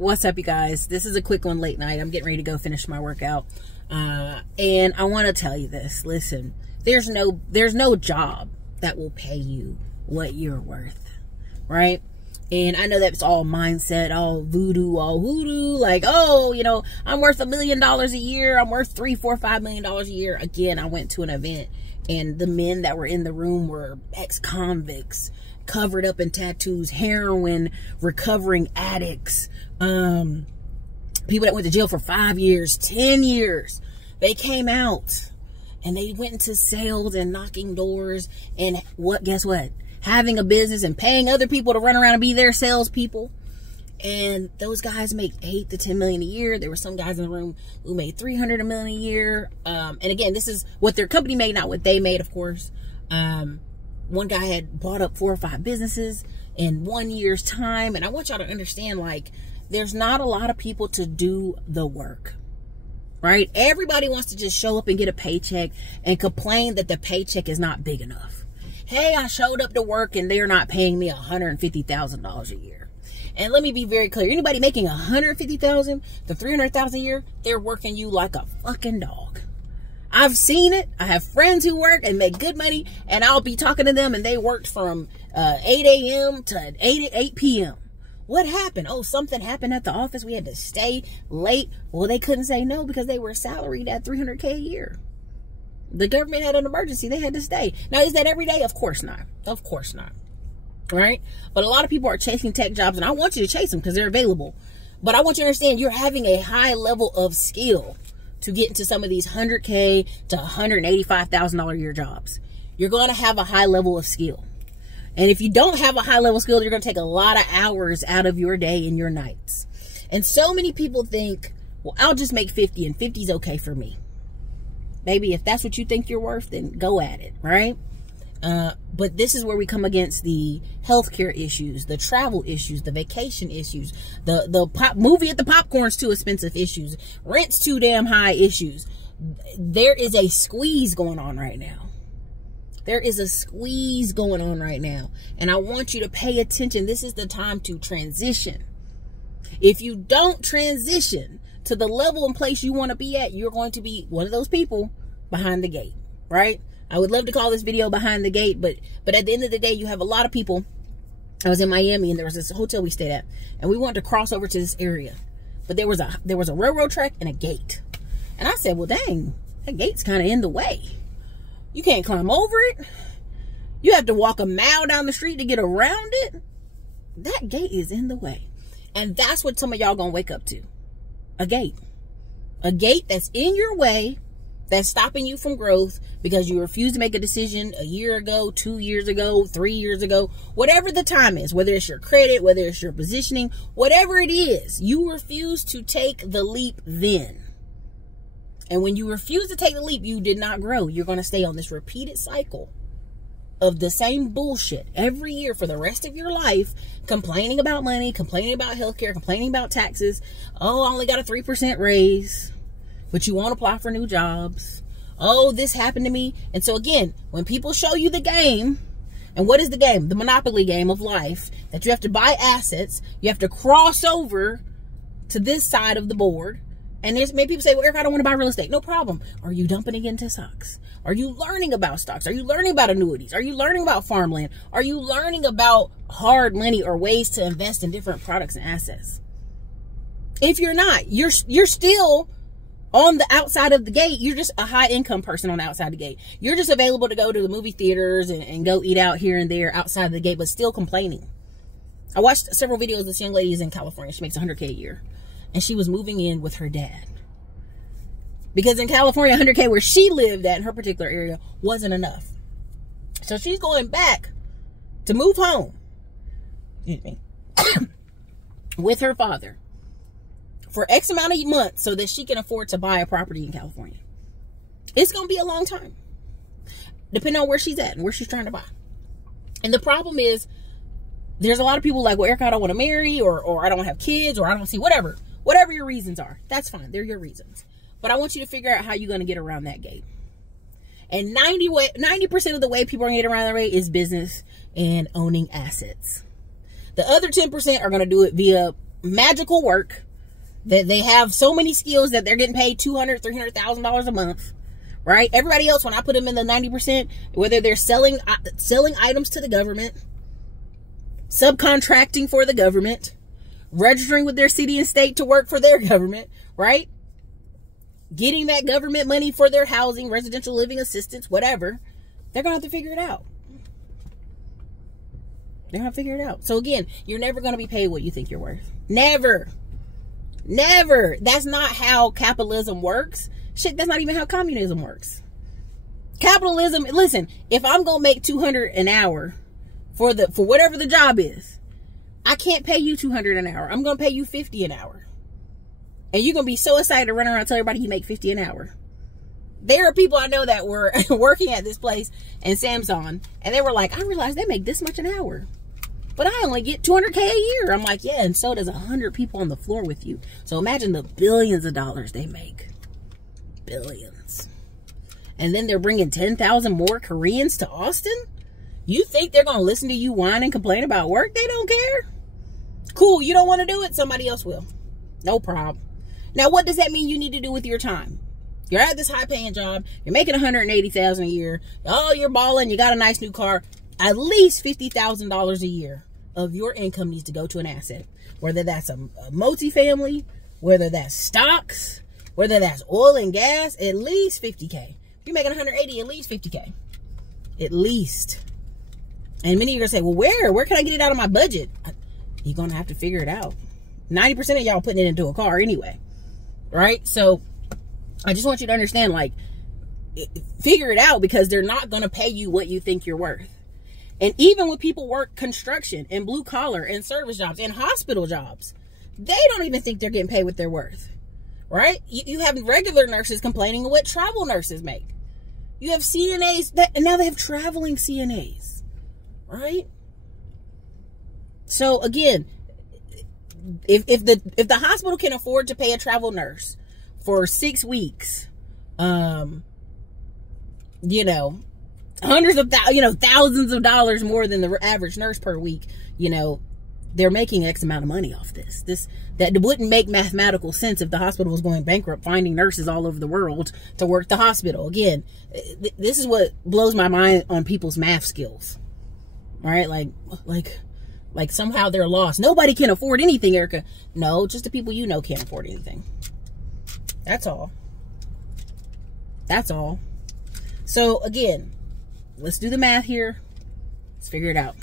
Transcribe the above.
What's up, you guys? This is a quick one, late night. I'm getting ready to go finish my workout. And I want to tell you this. Listen, there's no job that will pay you what you're worth, right? And I know that's all mindset, all voodoo, like, oh, you know, I'm worth $1 million a year. I'm worth $3, $4, $5 million a year. Again, I went to an event and the men that were in the room were ex-convicts, covered up in tattoos, heroin, recovering addicts, people that went to jail for 5 years, 10 years. They came out and they went into sales and knocking doors and guess what? Having a business and paying other people to run around and be their salespeople. And those guys make $8 to $10 million a year. There were some guys in the room who made $300 million a year. And again, this is what their company made, not what they made, of course. One guy had bought up 4 or 5 businesses in 1 year's time. And I want y'all to understand, like, there's not a lot of people to do the work, right? Everybody wants to just show up and get a paycheck and complain that the paycheck is not big enough. Hey, I showed up to work and they're not paying me $150,000 a year. And let me be very clear. Anybody making $150,000 to $300,000 a year, they're working you like a fucking dog. I've seen it. I have friends who work and make good money, and I'll be talking to them and they worked from 8 a.m. to 8 p.m. What happened? Oh, something happened at the office. We had to stay late. Well, they couldn't say no because they were salaried at $300K a year. The government had an emergency. They had to stay. Now, is that every day? Of course not. Of course not. Right? But a lot of people are chasing tech jobs, and I want you to chase them because they're available. But I want you to understand you're having a high level of skill to get into some of these $100K to $185,000 a year jobs. You're going to have a high level of skill. And if you don't have a high level skill, you're going to take a lot of hours out of your day and your nights. And so many people think, well, I'll just make 50 and 50 is okay for me. Maybe if that's what you think you're worth, then go at it, right? But this is where we come against the healthcare issues, the travel issues, the vacation issues, the movie at the popcorn's too expensive issues, rent's too damn high issues. There is a squeeze going on right now. There is a squeeze going on right now. And I want you to pay attention. This is the time to transition. If you don't transition to the level and place you want to be at, you're going to be one of those people behind the gate, right? I would love to call this video behind the gate, but at the end of the day, you have a lot of people. I was in Miami and there was this hotel we stayed at and we wanted to cross over to this area, but there was a railroad track and a gate. And I said, well, dang, that gate's kind of in the way. You can't climb over it. You have to walk a mile down the street to get around it. That gate is in the way. And that's what some of y'all gonna wake up to. A gate. A gate that's in your way, that's stopping you from growth because you refuse to make a decision a year ago, 2 years ago, 3 years ago, whatever the time is, whether it's your credit, whether it's your positioning, whatever it is, you refuse to take the leap then. And when you refuse to take the leap, you did not grow. You're going to stay on this repeated cycle of the same bullshit every year for the rest of your life, complaining about money, complaining about healthcare, complaining about taxes. Oh, I only got a 3% raise, but you won't apply for new jobs. Oh, this happened to me. And so again, when people show you the game, and what is the game? The monopoly game of life, that you have to buy assets, you have to cross over to this side of the board. And there's many people say, well, Eric, I don't want to buy real estate. No problem. Are you dumping it into stocks? Are you learning about stocks? Are you learning about annuities? Are you learning about farmland? Are you learning about hard money or ways to invest in different products and assets? If you're not, you're still on the outside of the gate. You're just a high income person on the outside of the gate. You're just available to go to the movie theaters and go eat out here and there outside of the gate, but still complaining. I watched several videos. This young lady is in California. She makes $100K a year. And she was moving in with her dad. Because in California, $100K where she lived at in her particular area wasn't enough. So she's going back to move home. Excuse me. With her father. For X amount of months so that she can afford to buy a property in California. It's going to be a long time. Depending on where she's at and where she's trying to buy. And the problem is, there's a lot of people like, well, Erica, I don't want to marry, or I don't have kids, or I don't see, whatever. Whatever your reasons are, that's fine. They're your reasons. But I want you to figure out how you're going to get around that gate. And 90% of the way people are going to get around that gate is business and owning assets. The other 10% are going to do it via magical work, that they have so many skills that they're getting paid $200,000, $300,000 a month, right? Everybody else, when I put them in the 90%, whether they're selling items to the government, subcontracting for the government, registering with their city and state to work for their government, right? Getting that government money for their housing, residential living assistance, whatever, they're going to have to figure it out. They're going to have to figure it out. So again, you're never going to be paid what you think you're worth. Never. Never. That's not how capitalism works. Shit, that's not even how communism works. Capitalism, listen, if I'm going to make $200 an hour for whatever the job is, I can't pay you $200 an hour. I'm going to pay you $50 an hour. And you're going to be so excited to run around and tell everybody you make $50 an hour. There are people I know that were working at this place in Samson, and they were like, I realized they make this much an hour, but I only get $200K a year. I'm like, yeah, and so does 100 people on the floor with you. So imagine the billions of dollars they make. Billions. And then they're bringing 10,000 more Koreans to Austin? You think they're going to listen to you whine and complain about work? They don't care. Cool, you don't want to do it, somebody else will. No problem. Now, what does that mean you need to do with your time? You're at this high-paying job. You're making $180,000 a year. Oh, you're balling. You got a nice new car. At least $50,000 a year of your income needs to go to an asset. Whether that's a multifamily, whether that's stocks, whether that's oil and gas, at least $50K. If you're making $180, at least $50K. At least. And many of you are going to say, well, where can I get it out of my budget? You're going to have to figure it out. 90% of y'all putting it into a car anyway. Right? So I just want you to understand, like, figure it out, because they're not going to pay you what you think you're worth. And even when people work construction and blue collar and service jobs and hospital jobs, they don't even think they're getting paid what they're worth. Right? You have regular nurses complaining of what travel nurses make. You have CNAs and now they have traveling CNAs. Right? So again, if the hospital can afford to pay a travel nurse for 6 weeks, you know, thousands of dollars more than the average nurse per week, you know, they're making X amount of money off this. That wouldn't make mathematical sense if the hospital was going bankrupt, finding nurses all over the world to work the hospital. Again, this is what blows my mind on people's math skills. All right, like somehow they're lost. Nobody can afford anything, Erica. No, just the people you know can't afford anything. That's all. That's all. So again, let's do the math here. Let's figure it out.